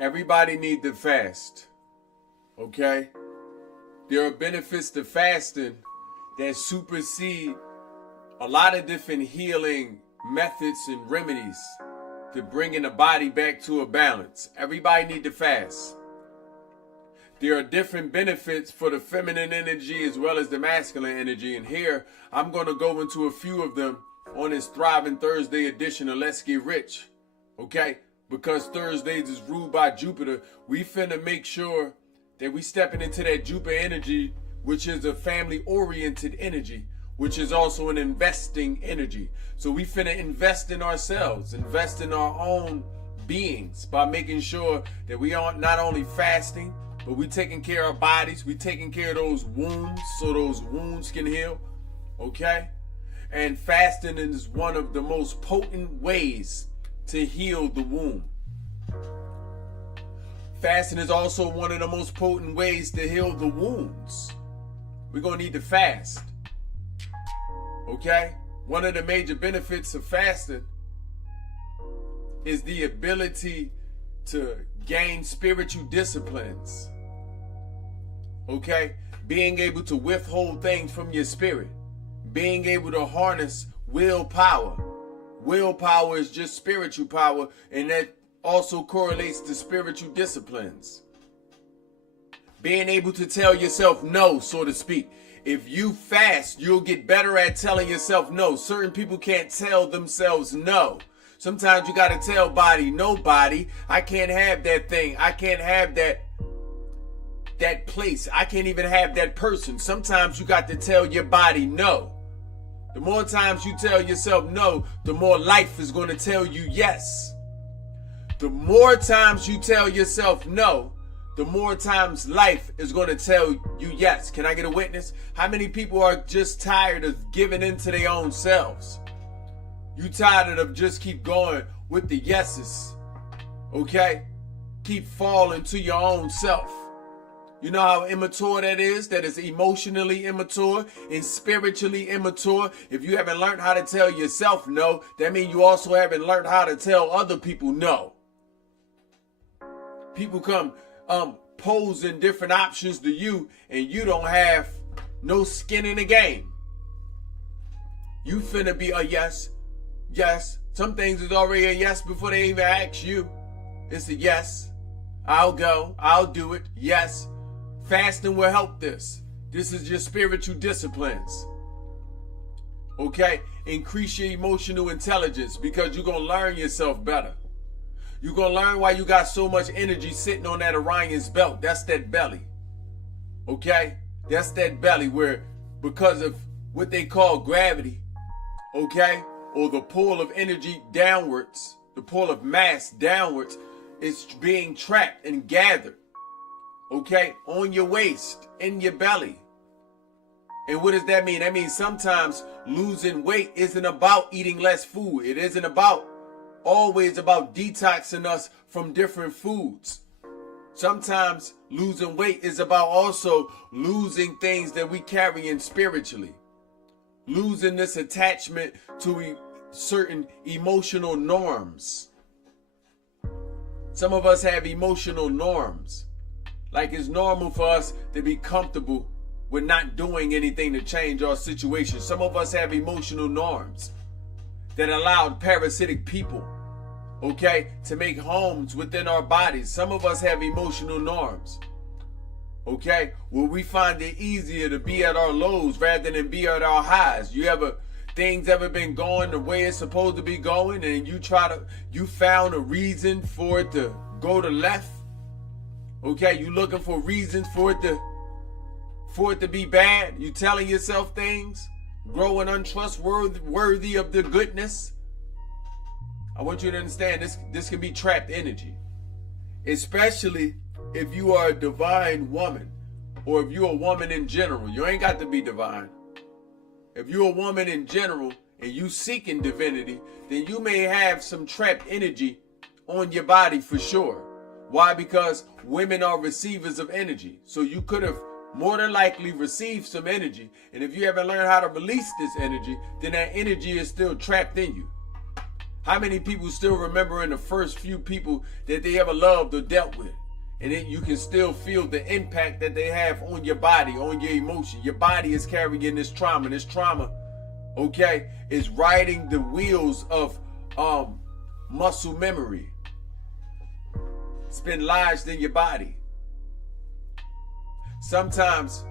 Everybody need to fast, okay? There are benefits to fasting that supersede a lot of different healing methods and remedies to bringing the body back to a balance. Everybody need to fast. There are different benefits for the feminine energy as well as the masculine energy, and here I'm going to go into a few of them on this Thriving Thursday edition of Let's Get Rich, okay? Because Thursdays is ruled by Jupiter, we finna make sure that we stepping into that Jupiter energy, which is a family-oriented energy, which is also an investing energy. So we finna invest in ourselves, invest in our own beings by making sure that we aren't not only fasting, but we taking care of our bodies, we taking care of those wounds so those wounds can heal, okay? And fasting is one of the most potent ways to heal the womb. Fasting is also one of the most potent ways to heal the wounds. We're going to need to fast. Okay? One of the major benefits of fasting is the ability to gain spiritual disciplines. Okay? Being able to withhold things from your spirit. Being able to harness willpower. Willpower is just spiritual power, and that also correlates to spiritual disciplines. Being able to tell yourself no, so to speak. If you fast, you'll get better at telling yourself no. Certain people can't tell themselves no. Sometimes you got to tell body, no body, I can't have that thing. I can't have that place. I can't even have that person. Sometimes you got to tell your body no. The more times you tell yourself no, the more life is going to tell you yes. The more times you tell yourself no, the more times life is going to tell you yes. Can I get a witness? How many people are just tired of giving in to their own selves? You tired of just keep going with the yeses, okay? Keep falling to your own self. You know how immature that is? That is emotionally immature and spiritually immature. If you haven't learned how to tell yourself no, that means you also haven't learned how to tell other people no. People come posing different options to you, and you don't have no skin in the game. You finna be a yes, yes. Some things is already a yes before they even ask you. It's a yes. I'll go. I'll do it. Yes. Fasting will help this. This is your spiritual disciplines. Okay? Increase your emotional intelligence because you're going to learn yourself better. You're going to learn why you got so much energy sitting on that Orion's belt. That's that belly. Okay? That's that belly where, because of what they call gravity, okay? Or the pull of energy downwards, the pull of mass downwards, it's being trapped and gathered. Okay, on your waist, in your belly. And what does that mean? That means sometimes losing weight isn't about eating less food. It isn't always about detoxing us from different foods. Sometimes losing weight is about also losing things that we carry in spiritually. Losing this attachment to certain emotional norms. Some of us have emotional norms. Like it's normal for us to be comfortable with not doing anything to change our situation. Some of us have emotional norms that allowed parasitic people, okay, to make homes within our bodies. Some of us have emotional norms, okay, where we find it easier to be at our lows rather than be at our highs. Things ever been going the way it's supposed to be going, and you found a reason for it to go to left? Okay, you looking for reasons for it to be bad. You telling yourself things, growing untrustworthy of the goodness. I want you to understand this can be trapped energy, especially if you are a divine woman, or if you're a woman in general. You ain't got to be divine. If you're a woman in general and you seeking divinity, then you may have some trapped energy on your body for sure. Why? Because women are receivers of energy. So you could have more than likely received some energy. And if you haven't learned how to release this energy, then that energy is still trapped in you. How many people still remembering the first few people that they ever loved or dealt with? And then you can still feel the impact that they have on your body, on your emotion. Your body is carrying this trauma. This trauma, okay, is riding the wheels of muscle memory. It's been lodged in your body. Sometimes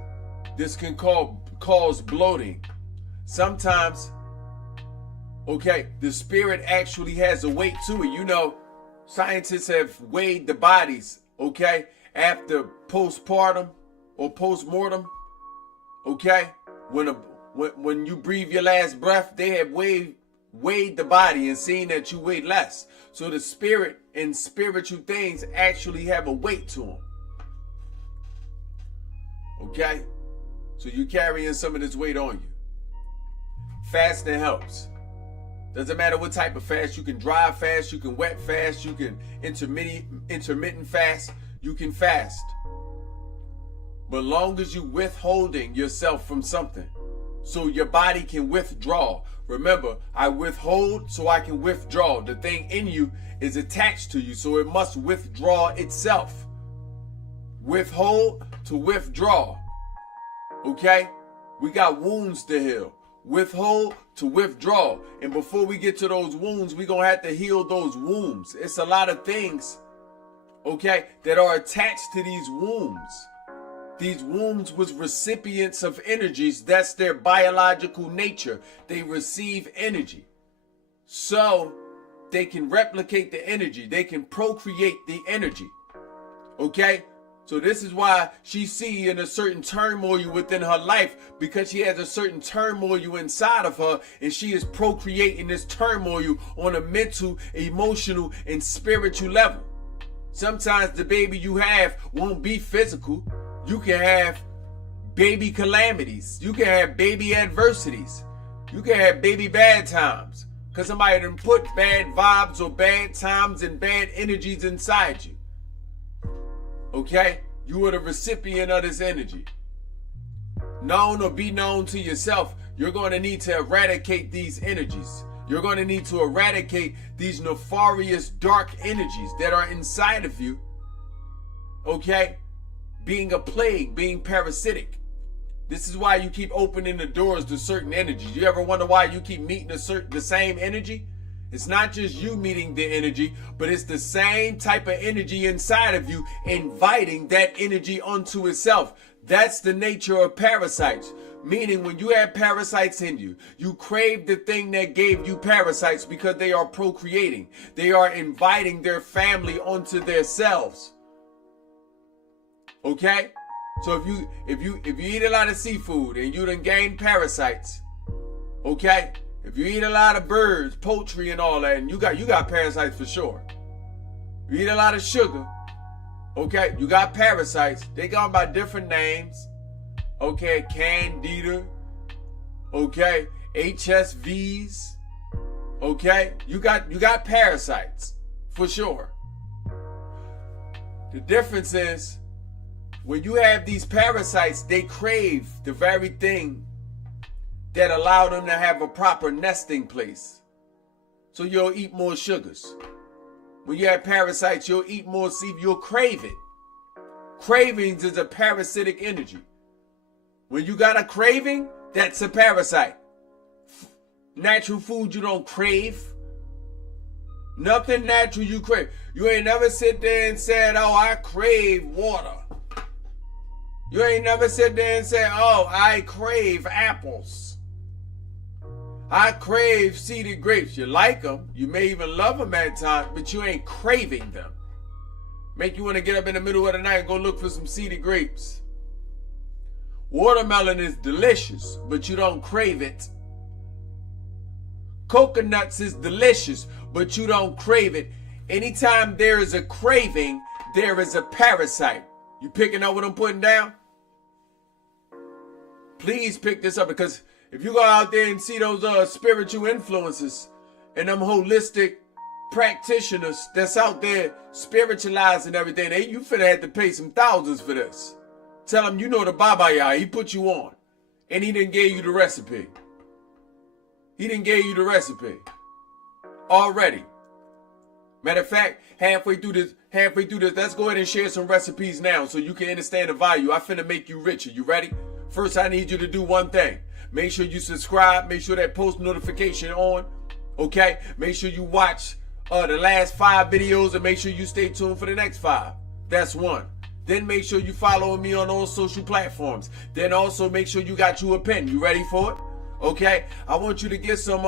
this can cause bloating. Sometimes, okay, the spirit actually has a weight to it. You know, scientists have weighed the bodies, okay, after postpartum or postmortem, okay, when you breathe your last breath, they have weighed the body and seen that you weigh less. So the spirit and spiritual things actually have a weight to them. Okay? So you're carrying some of this weight on you. Fasting helps. Doesn't matter what type of fast. You can dry fast, you can wet fast, you can intermittent fast, you can fast. But long as you withholding yourself from something, so your body can withdraw. Remember, I withhold so I can withdraw. The thing in you is attached to you, so it must withdraw itself. Withhold to withdraw. Okay? We got wounds to heal. Withhold to withdraw. And before we get to those wounds, we're going to have to heal those wounds. It's a lot of things, okay, that are attached to these wounds. These wombs was recipients of energies. That's their biological nature. They receive energy. So they can replicate the energy. They can procreate the energy. Okay? So this is why she's seeing a certain turmoil within her life, because she has a certain turmoil inside of her, and she is procreating this turmoil on a mental, emotional, and spiritual level. Sometimes the baby you have won't be physical. You can have baby calamities. You can have baby adversities. You can have baby bad times. Because somebody done put bad vibes or bad times and bad energies inside you. Okay? You are the recipient of this energy. Known or be known to yourself, you're going to need to eradicate these energies. You're going to need to eradicate these nefarious dark energies that are inside of you. Okay? Being a plague, being parasitic. This is why you keep opening the doors to certain energies. You ever wonder why you keep meeting the same energy? It's not just you meeting the energy, but it's the same type of energy inside of you inviting that energy onto itself. That's the nature of parasites. Meaning when you have parasites in you, you crave the thing that gave you parasites because they are procreating. They are inviting their family onto their cells. Okay? So if you eat a lot of seafood and you done gain parasites, okay? If you eat a lot of birds, poultry and all that, and you got parasites for sure. You eat a lot of sugar, okay? You got parasites. They go by different names. Okay, Candida, okay, HSVs, okay? You got parasites for sure. The difference is, when you have these parasites, they crave the very thing that allow them to have a proper nesting place. So you'll eat more sugars. When you have parasites, you'll eat more seafood. You'll crave it. Cravings is a parasitic energy. When you got a craving, that's a parasite. Natural food you don't crave. Nothing natural you crave. You ain't never sit there and said, oh, I crave water. You ain't never sit there and said, oh, I crave apples. I crave seeded grapes. You like them. You may even love them at times, but you ain't craving them. Make you want to get up in the middle of the night and go look for some seeded grapes. Watermelon is delicious, but you don't crave it. Coconuts is delicious, but you don't crave it. Anytime there is a craving, there is a parasite. You picking up what I'm putting down? Please pick this up, because if you go out there and see those spiritual influences and them holistic practitioners that's out there spiritualizing everything, you finna have to pay some thousands for this. Tell them you know the Baba Yah, he put you on, and he didn't give you the recipe. He didn't give you the recipe. already. Matter of fact, halfway through this, let's go ahead and share some recipes now so you can understand the value. I finna make you richer. You ready? First, I need you to do one thing. Make sure you subscribe. Make sure that post notification on. Okay? Make sure you watch the last 5 videos and make sure you stay tuned for the next 5. That's one. Then make sure you follow me on all social platforms. Then also make sure you got you a pen. You ready for it? Okay? I want you to get some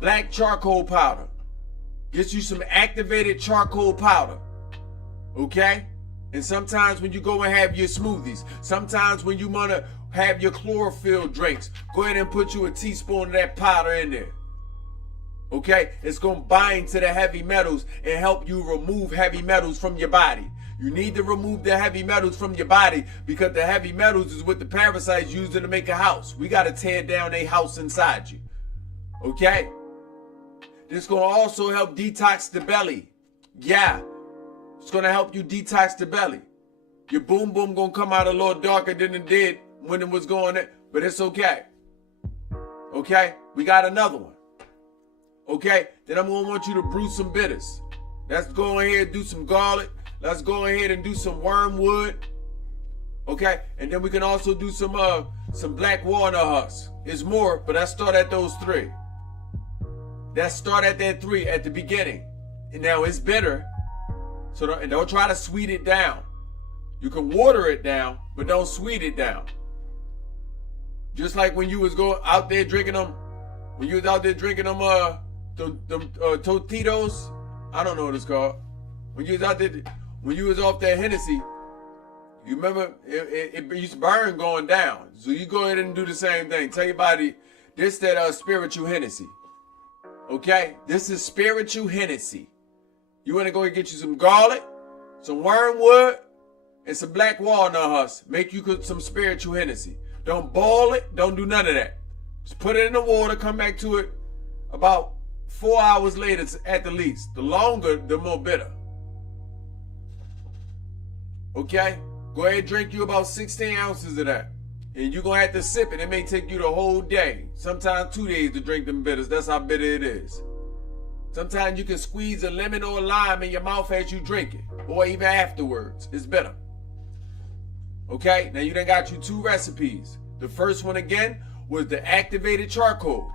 black charcoal powder. Get you some activated charcoal powder. Okay? And sometimes when you go and have your smoothies, sometimes when you want to have your chlorophyll drinks, go ahead and put you a teaspoon of that powder in there. Okay? It's going to bind to the heavy metals and help you remove heavy metals from your body. You need to remove the heavy metals from your body because the heavy metals is what the parasites use to make a house. We got to tear down a house inside you. Okay? This is going to also help detox the belly. Yeah. It's going to help you detox the belly. Your boom boom going to come out a little darker than it did when it was going in. But it's okay. Okay? We got another one. Okay? Then I'm going to want you to brew some bitters. Let's go ahead and do some garlic. Let's go ahead and do some wormwood. Okay? And then we can also do some black walnut husk. It's more, but let's start at those 3. Let's start at that 3 at the beginning. And now it's bitter. So don't try to sweet it down. You can water it down, but don't sweet it down. Just like when you was out there drinking them, Totitos. I don't know what it's called. When you was out there, when you was off that Hennessy, you remember it used to burn going down. So you go ahead and do the same thing. Tell your body, this that spiritual Hennessy. Okay? This is spiritual Hennessy. You want to go and get you some garlic, some wormwood, and some black walnut husk. Make you some spiritual Hennessy. Don't boil it. Don't do none of that. Just put it in the water. Come back to it about 4 hours later at the least. The longer, the more bitter. Okay? Go ahead and drink you about 16 ounces of that. And you're going to have to sip it. It may take you the whole day. Sometimes 2 days to drink them bitters. That's how bitter it is. Sometimes you can squeeze a lemon or a lime in your mouth as you drink it. Or even afterwards. It's bitter. Okay? Now you done got you 2 recipes. The first one again was the activated charcoal.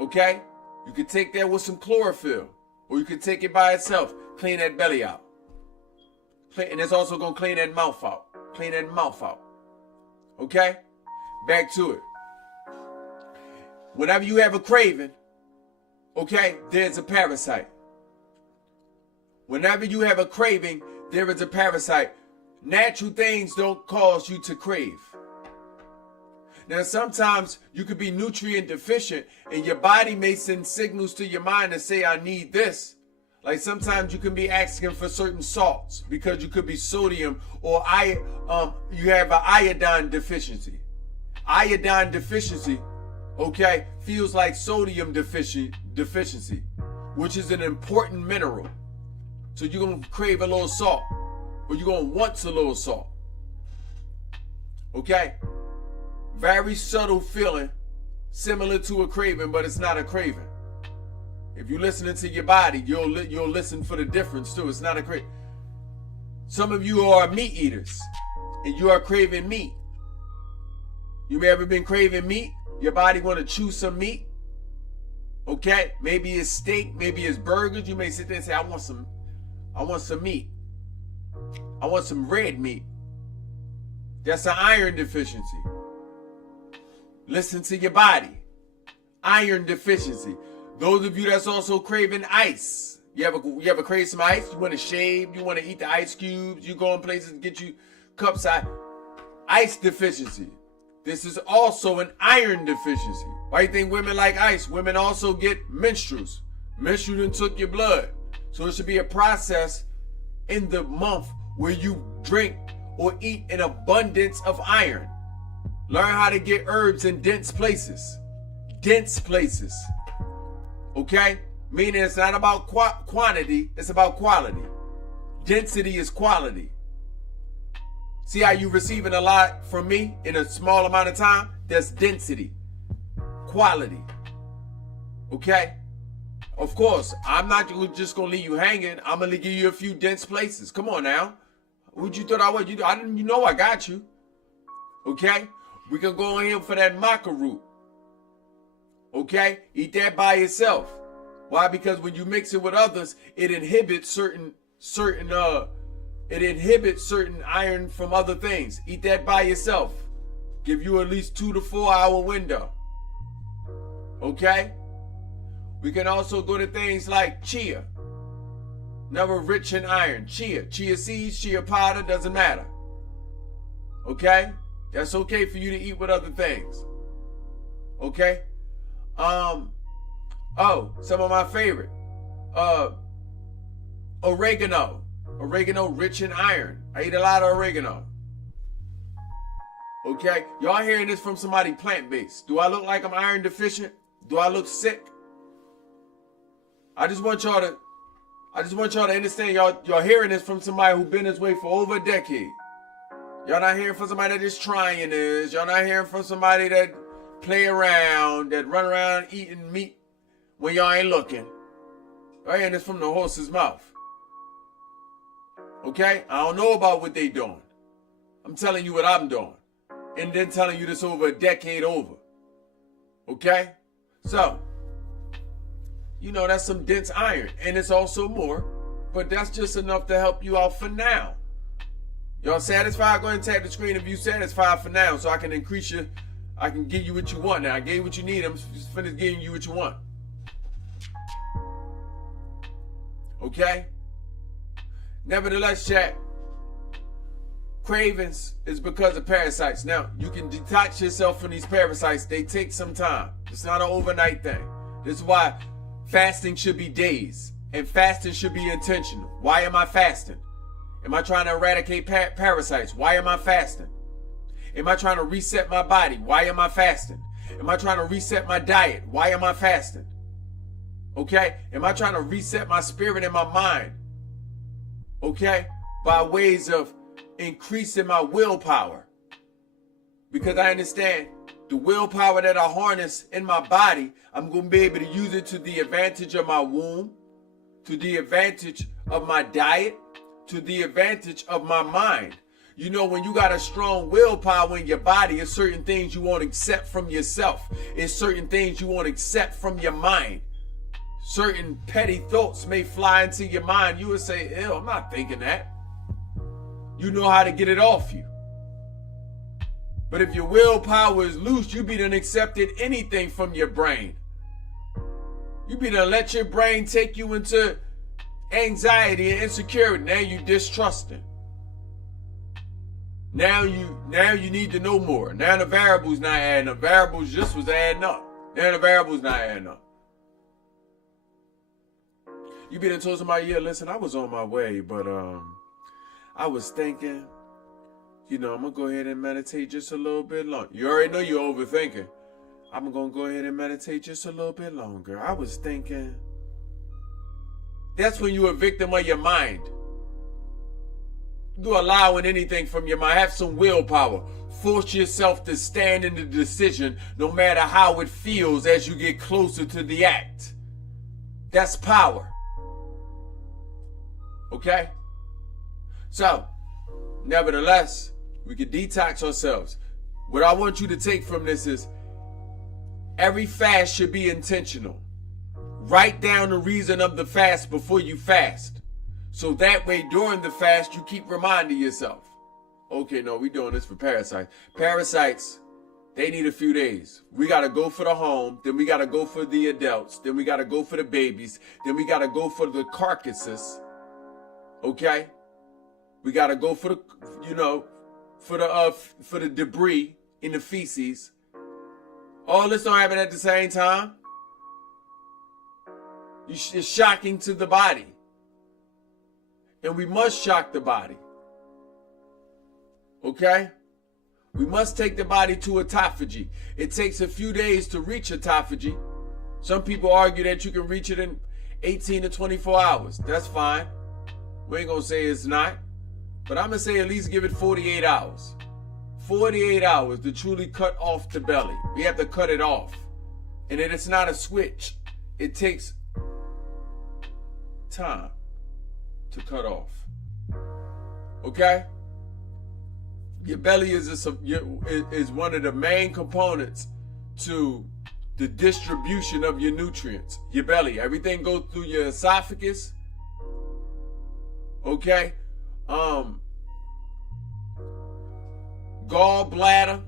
Okay? You can take that with some chlorophyll. Or you can take it by itself. Clean that belly out. And it's also going to clean that mouth out. Clean that mouth out. Okay? Back to it. Whenever you have a craving, okay, there's a parasite. Whenever you have a craving, there is a parasite. Natural things don't cause you to crave. Now, sometimes you could be nutrient deficient and your body may send signals to your mind and say, I need this. Like sometimes you can be asking for certain salts because you could be sodium or you have an iodine deficiency. Iodine deficiency, okay, feels like sodium deficiency, which is an important mineral. So you're going to crave a little salt or you're going to want a little salt. Okay? Very subtle feeling, similar to a craving, but it's not a craving. If you're listening to your body, you'll listen for the difference too. It's not a craving. Some of you are meat eaters and you are craving meat. You may have been craving meat. Your body want to chew some meat. Okay? Maybe it's steak, maybe it's burgers. You may sit there and say, I want some meat. I want some red meat. That's an iron deficiency. Listen to your body. Iron deficiency. Those of you that's also craving ice. You ever crave some ice? You want to shave? You want to eat the ice cubes? You go in places to get you cups of ice deficiency. This is also an iron deficiency. Why do you think women like ice? Women also get menstruals. Menstrual took your blood. So it should be a process in the month where you drink or eat an abundance of iron. Learn how to get herbs in dense places. Dense places. Okay? Meaning it's not about quantity, it's about quality. Density is quality. See how you receiving a lot from me in a small amount of time? That's density. Quality. Okay? Of course, I'm not just going to leave you hanging. I'm going to give you a few dense places. Come on now. What you thought I was? You know I got you. Okay? We can go in here for that maca root. Okay? Eat that by yourself. Why? Because when you mix it with others, it inhibits certain iron from other things. Eat that by yourself. Give you at least 2 to 4 hour window. Okay? We can also go to things like chia. Never rich in iron. Chia seeds, chia powder, doesn't matter. Okay? That's okay for you to eat with other things. Okay? Some of my favorite. Oregano. Oregano rich in iron. I eat a lot of oregano. Okay? Y'all hearing this from somebody plant-based. Do I look like I'm iron deficient? Do I look sick? I just want y'all to understand y'all hearing this from somebody who's been this way for over a decade. Y'all not hearing from somebody that is trying this. Y'all not hearing from somebody that play around, that run around eating meat when y'all ain't looking. Y'all hearing this from the horse's mouth. Okay? I don't know about what they doing. I'm telling you what I'm doing. And then telling you this over a decade over. Okay? So, that's some dense iron. And it's also more. But that's just enough to help you out for now. Y'all satisfied? Go ahead and tap the screen if you satisfied for now, so I can increase you. I can give you what you want. Now, I gave you what you need. I'm just finished giving you what you want. Okay? Nevertheless, chat, cravings is because of parasites. Now, you can detox yourself from these parasites. They take some time. It's not an overnight thing. This is why fasting should be days. And fasting should be intentional. Why am I fasting? Am I trying to eradicate parasites? Why am I fasting? Am I trying to reset my body? Why am I fasting? Am I trying to reset my diet? Why am I fasting? Okay? Am I trying to reset my spirit and my mind? Okay? By ways of increasing my willpower. Because I understand the willpower that I harness in my body, I'm going to be able to use it to the advantage of my womb, to the advantage of my diet, to the advantage of my mind. When you got a strong willpower in your body, it's certain things you won't accept from yourself. It's certain things you won't accept from your mind. Certain petty thoughts may fly into your mind. You would say, ew, I'm not thinking that. You know how to get it off you. But if your willpower is loose, you be done accepted anything from your brain. You be done let your brain take you into anxiety and insecurity. Now you distrusting. Now you need to know more. Now the variables not adding up. Variables just was adding up. Now the variables not adding up. You be done told somebody, yeah, listen, I was on my way, but I was thinking, I'm gonna go ahead and meditate just a little bit longer. You already know you're overthinking. I'm gonna go ahead and meditate just a little bit longer. I was thinking. That's when you're a victim of your mind. You're allowing anything from your mind. Have some willpower. Force yourself to stand in the decision no matter how it feels as you get closer to the act. That's power. Okay? So, nevertheless, we can detox ourselves. What I want you to take from this is every fast should be intentional. Write down the reason of the fast before you fast. So that way during the fast you keep reminding yourself. Okay, no, we doing this for parasites. Parasites, they need a few days. We got to go for the home. Then we got to go for the adults. Then we got to go for the babies. Then we got to go for the carcasses. Okay? We got to go for the, for the debris in the feces. All this don't happen at the same time. It's shocking to the body. And we must shock the body. Okay? We must take the body to autophagy. It takes a few days to reach autophagy. Some people argue that you can reach it in 18 to 24 hours. That's fine. We ain't gonna say it's not. But I'm gonna say at least give it 48 hours. 48 hours to truly cut off the belly. We have to cut it off. And then it's not a switch. it takes time to cut off. Okay? Your belly is one of the main components to the distribution of your nutrients. Your belly. Everything goes through your esophagus. Okay? Gallbladder.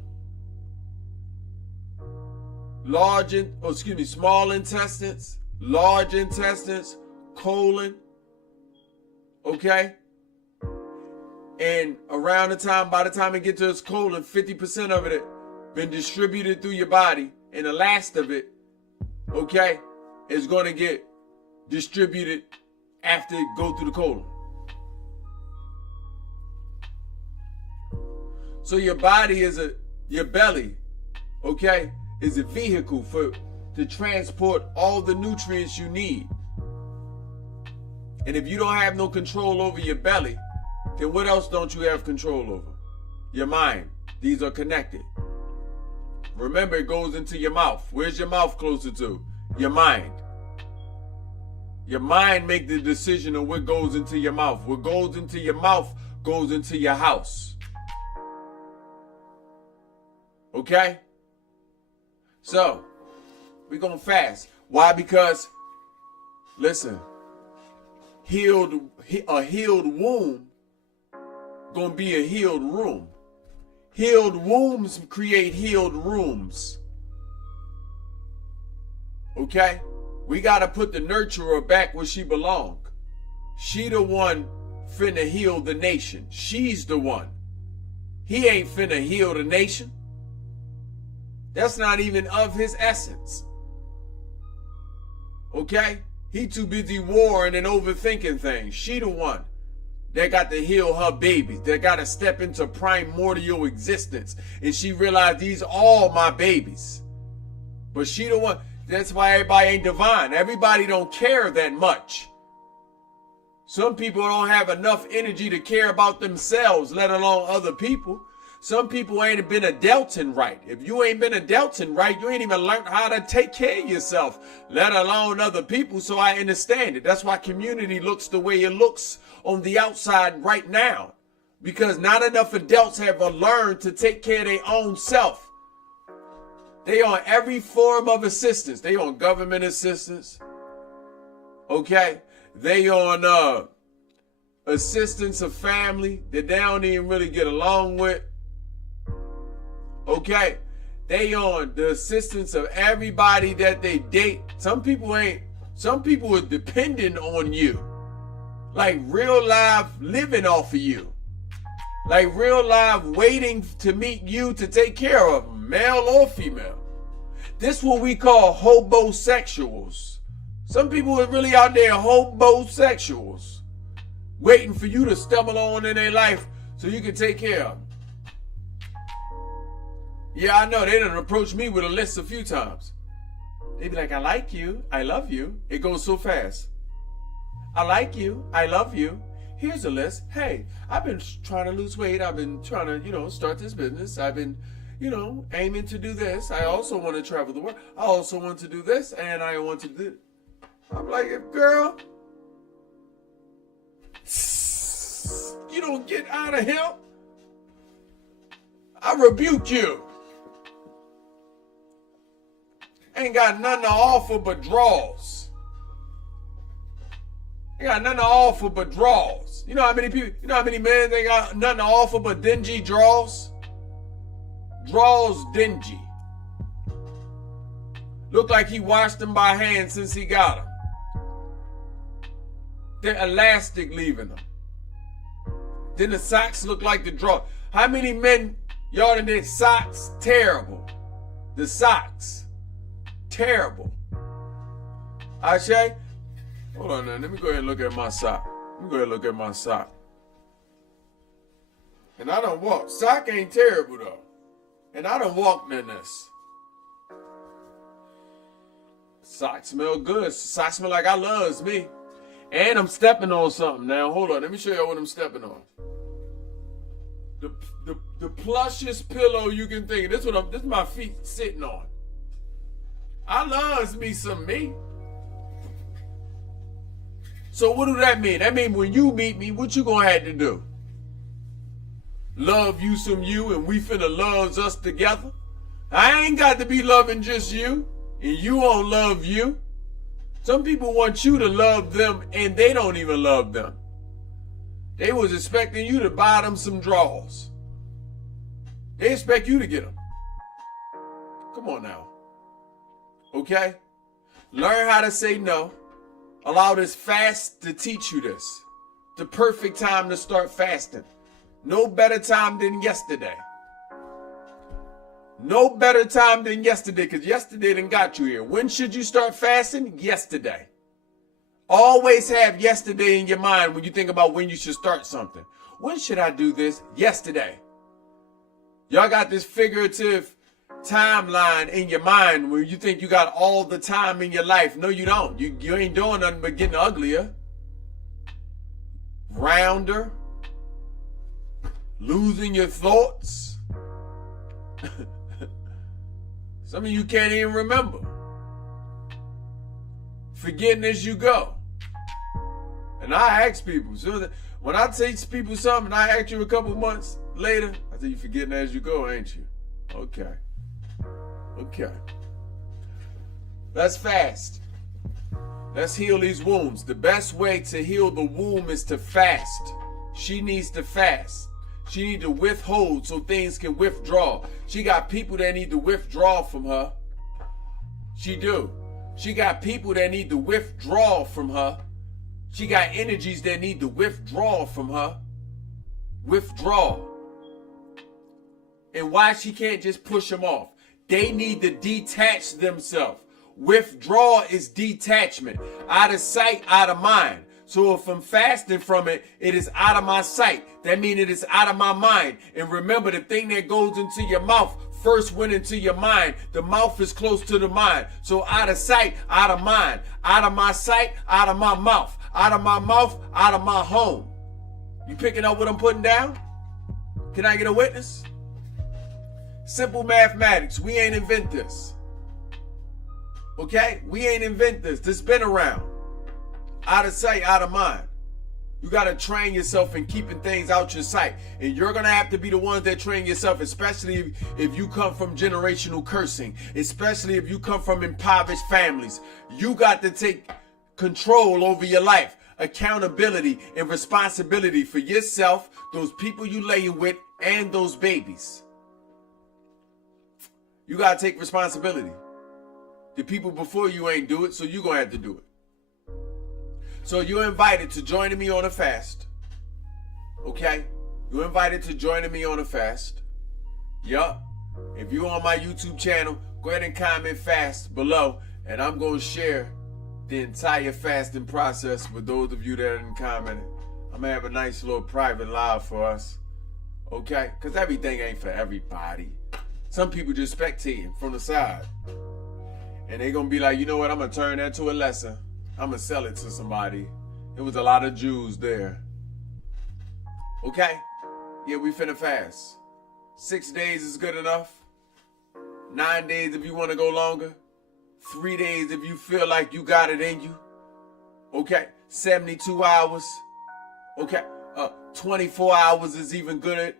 Small intestines, large intestines, colon. Okay? And by the time it gets to its colon, 50% of it been distributed through your body, and the last of it, okay, is going to get distributed after it go through the colon. So your belly, okay, is a vehicle to transport all the nutrients you need. And if you don't have no control over your belly, then what else don't you have control over? Your mind. These are connected. Remember, it goes into your mouth. Where's your mouth closer to? Your mind. Your mind makes the decision of what goes into your mouth. What goes into your mouth goes into your house. Okay? So, we're going to fast. Why? Because, listen, a healed womb going to be a healed room. Healed wombs create healed rooms. Okay? We got to put the nurturer back where she belongs. She the one finna heal the nation. She's the one. He ain't finna heal the nation. That's not even of his essence. Okay? He too busy warring and overthinking things. She the one that got to heal her babies. That got to step into primordial existence. And she realized these are all my babies. But she the one. That's why everybody ain't divine. Everybody don't care that much. Some people don't have enough energy to care about themselves, let alone other people. Some people ain't been adulting right. If you ain't been adulting right, you ain't even learned how to take care of yourself, let alone other people. So I understand it. That's why community looks the way it looks on the outside right now. Because not enough adults have learned to take care of their own self. They on every form of assistance. They on government assistance. Okay? They on assistance of family that they don't even really get along with. Okay? They on the assistance of everybody that they date. Some people are dependent on you. Like real life living off of you. Like real life waiting to meet you to take care of them, male or female. This what we call hobosexuals. Some people are really out there hobosexuals. Waiting for you to stumble on in their life so you can take care of them. Yeah, I know. They done approached me with a list a few times. They be like, I like you. I love you. It goes so fast. I like you. I love you. Here's a list. Hey, I've been trying to lose weight. I've been trying to, start this business. I've been, aiming to do this. I also want to travel the world. I also want to do this. And I want to do. I'm like, girl, you don't get out of here. I rebuke you. Ain't got nothing to offer but draws. Ain't got nothing to offer but draws. You know how many men they got nothing to offer but dingy draws? Draws dingy. Look like he washed them by hand since he got them. They're elastic leaving them. Then the socks look like the draw. How many men, y'all in their socks? Terrible. The socks. Terrible. Ashay? Hold on now. Let me go ahead and look at my sock. And I don't walk. Sock ain't terrible though. And I don't walk in this. Socks smell good. Socks smell like I loves me. And I'm stepping on something now. Hold on. Let me show you what I'm stepping on. The plushest pillow you can think of. This is my feet sitting on. I loves me some me. So what do that mean? That means when you meet me, what you gonna have to do? Love you some you, and we finna love us together? I ain't got to be loving just you, and you won't love you. Some people want you to love them, and they don't even love them. They was expecting you to buy them some drawers. They expect you to get them. Come on now. Okay? Learn how to say no. Allow this fast to teach you this. The perfect time to start fasting. No better time than yesterday. No better time than yesterday, because yesterday done got you here. When should you start fasting? Yesterday. Always have yesterday in your mind when you think about when you should start something. When should I do this? Yesterday. Y'all got this figurative timeline in your mind where you think you got all the time in your life. No, you don't. You ain't doing nothing but getting uglier, rounder, losing your thoughts. Some of you can't even remember. Forgetting as you go. And I ask people, so when I teach people something, I ask you a couple months later, I say, you forgetting as you go, ain't you? Okay. Okay. Let's fast. Let's heal these wounds. The best way to heal the womb is to fast. She needs to fast. She needs to withhold so things can withdraw. She got people that need to withdraw from her. She do. She got people that need to withdraw from her. She got energies that need to withdraw from her. Withdraw. And why she can't just push them off? They need to detach themselves. Withdraw is detachment. Out of sight, out of mind. So if I'm fasting from it, it is out of my sight. That means it is out of my mind. And remember, the thing that goes into your mouth first went into your mind. The mouth is close to the mind. So out of sight, out of mind. Out of my sight, out of my mouth. Out of my mouth, out of my home. You picking up what I'm putting down? Can I get a witness? Simple mathematics. We ain't invent this. Okay? We ain't invent this. This been around. Out of sight, out of mind. You got to train yourself in keeping things out your sight. And you're going to have to be the ones that train yourself, especially if you come from generational cursing, especially if you come from impoverished families. You got to take control over your life, accountability and responsibility for yourself, those people you laying with, and those babies. You got to take responsibility. The people before you ain't do it, so you're going to have to do it. So you're invited to joining me on a fast. Okay? You're invited to joining me on a fast. Yup. If you're on my YouTube channel, go ahead and comment fast below, and I'm going to share the entire fasting process with those of you that didn't comment. I'm going to have a nice little private live for us. Okay? Because everything ain't for everybody. Some people just spectating from the side. And they going to be like, you know what? I'm going to turn that to a lesson. I'm going to sell it to somebody. There was a lot of Jews there. Okay? Yeah, we finna fast. 6 days is good enough. 9 days if you want to go longer. 3 days if you feel like you got it in you. Okay? 72 hours. Okay? 24 hours is even good.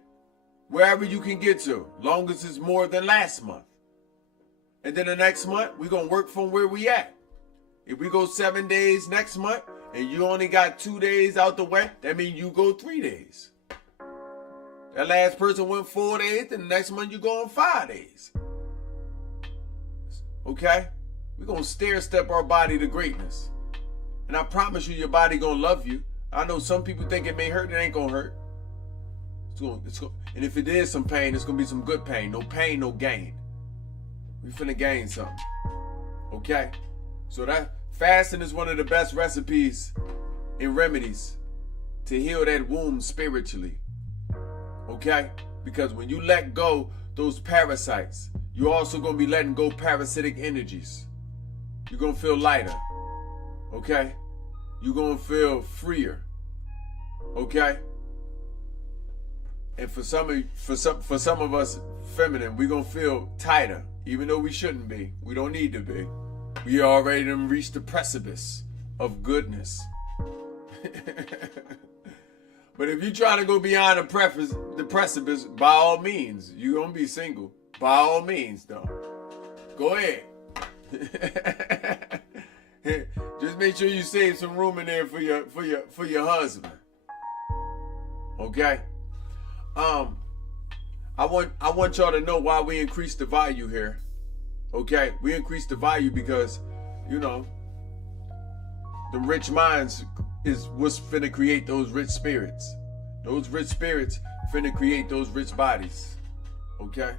Wherever you can get to. Long as it's more than last month. And then the next month, we're going to work from where we at. If we go 7 days next month and you only got 2 days out the way, that means you go 3 days. That last person went 4 days, and the next month you go on 5 days. Okay? We're going to stair step our body to greatness. And I promise you, your body going to love you. I know some people think it may hurt. It ain't going to hurt. And if it is some pain, it's going to be some good pain. No pain, no gain. We finna gain something. Okay? So that fasting is one of the best recipes and remedies to heal that womb spiritually. Okay? Because when you let go those parasites, you're also going to be letting go parasitic energies. You're going to feel lighter. Okay? You're going to feel freer. Okay? And for some of us feminine, we're going to feel tighter. Even though we shouldn't be. We don't need to be. We already done reached the precipice of goodness. But if you try to go beyond the precipice, by all means, you're going to be single. By all means, though. Go ahead. Just make sure you save some room in there for your husband. Okay? I want y'all to know why we increase the value here. Okay? We increase the value because, you know, the rich minds is what's finna create those rich spirits. Those rich spirits finna create those rich bodies. Okay?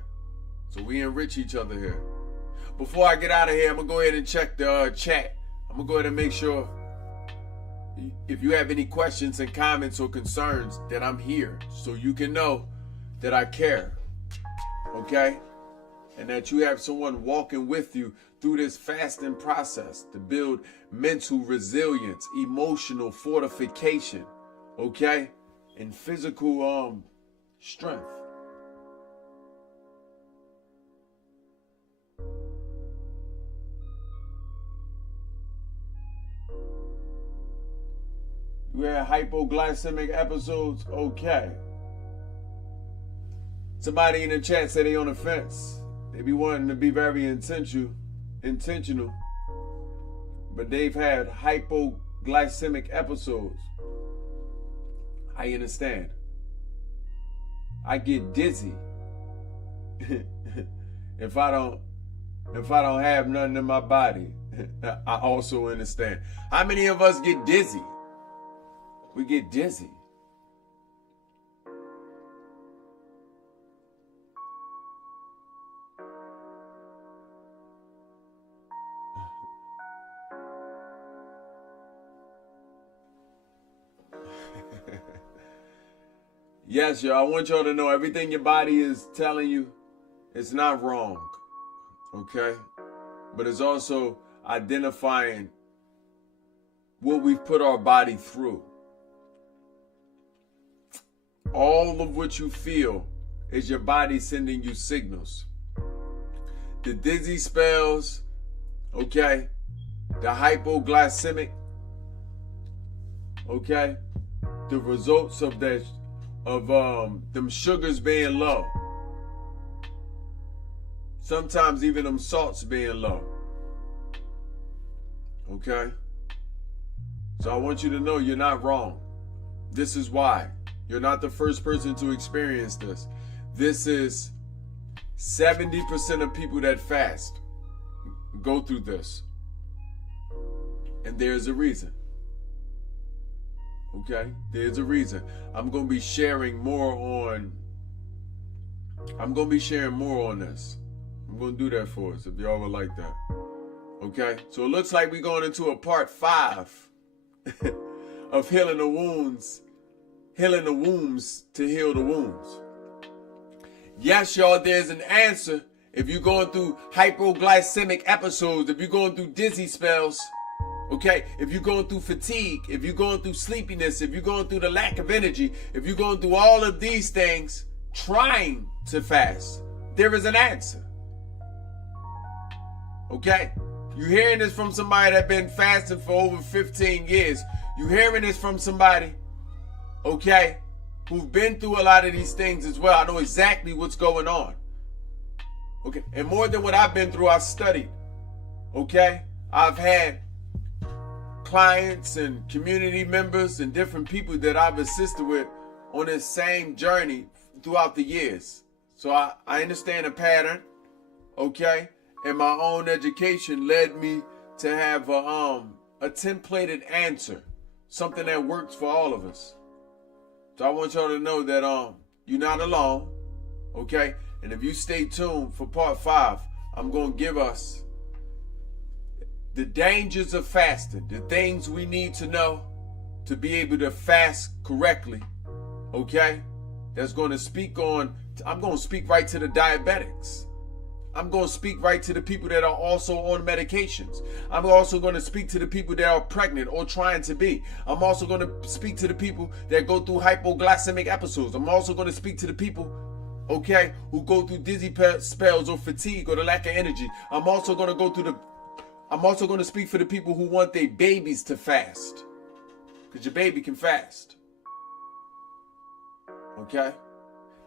So we enrich each other here. Before I get out of here, I'm gonna go ahead and check the chat. I'm gonna go ahead and make sure if you have any questions and comments or concerns that I'm here, so you can know that I care. Okay? And that you have someone walking with you through this fasting process to build mental resilience, emotional fortification, okay? And physical strength. You had hypoglycemic episodes? Okay. Somebody in the chat said they on the fence. They be wanting to be very intentional, but they've had hypoglycemic episodes. I understand. I get dizzy if I don't have nothing in my body. I also understand. How many of us get dizzy? We get dizzy. Yes, y'all. I want y'all to know everything your body is telling you, it's not wrong. Okay? But it's also identifying what we've put our body through. All of what you feel is your body sending you signals. The dizzy spells, okay? The hypoglycemic, okay? The results of that, them sugars being low. Sometimes even them salts being low. Okay? So I want you to know you're not wrong. This is why. You're not the first person to experience this. This is 70% of people that fast go through this. And there's a reason. Okay? There's a reason. I'm going to be sharing more on this. I'm going to do that for us if y'all would like that. Okay? So it looks like we're going into a part 5 of healing the wounds to heal the wounds. Yes, y'all, there's an answer. If you're going through hypoglycemic episodes, if you're going through dizzy spells, okay, if you're going through fatigue, if you're going through sleepiness, if you're going through the lack of energy, if you're going through all of these things, trying to fast, there is an answer. Okay? You're hearing this from somebody that's been fasting for over 15 years. You're hearing this from somebody, okay, who've been through a lot of these things as well. I know exactly what's going on. Okay? And more than what I've been through, I've studied. Okay? I've had clients and community members and different people that I've assisted with on this same journey throughout the years. So I understand the pattern, okay? And my own education led me to have a templated answer, something that works for all of us. So I want y'all to know that you're not alone, okay? And if you stay tuned for part 5, I'm going to give us the dangers of fasting, the things we need to know to be able to fast correctly, okay? That's going to speak on, I'm going to speak right to the diabetics. I'm going to speak right to the people that are also on medications. I'm also going to speak to the people that are pregnant or trying to be. I'm also going to speak to the people that go through hypoglycemic episodes. I'm also going to speak to the people, okay, who go through dizzy spells or fatigue or the lack of energy. I'm also going to speak for the people who want their babies to fast. because your baby can fast. Okay?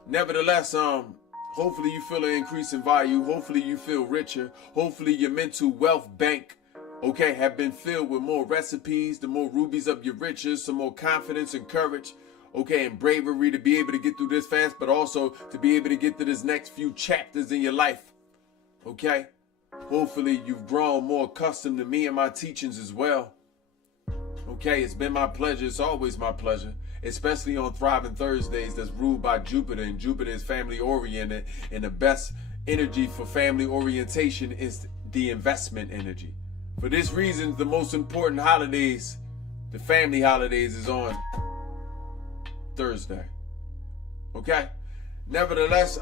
Nevertheless, hopefully you feel an increase in value. Hopefully you feel richer. Hopefully your mental wealth bank, okay, have been filled with more recipes, the more rubies of your riches, some more confidence and courage, okay, and bravery to be able to get through this fast, but also to be able to get to this next few chapters in your life, okay? Hopefully you've grown more accustomed to me and my teachings as well. Okay, it's been my pleasure. It's always my pleasure, especially on Thriving Thursdays that's ruled by Jupiter, and Jupiter is family oriented, and the best energy for family orientation is the investment energy. For this reason, the most important holidays, the family holidays, is on Thursday. Okay? Nevertheless,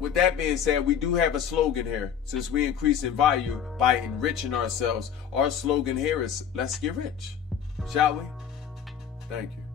with that being said, we do have a slogan here. Since we increase in value by enriching ourselves, our slogan here is, let's get rich. Shall we? Thank you.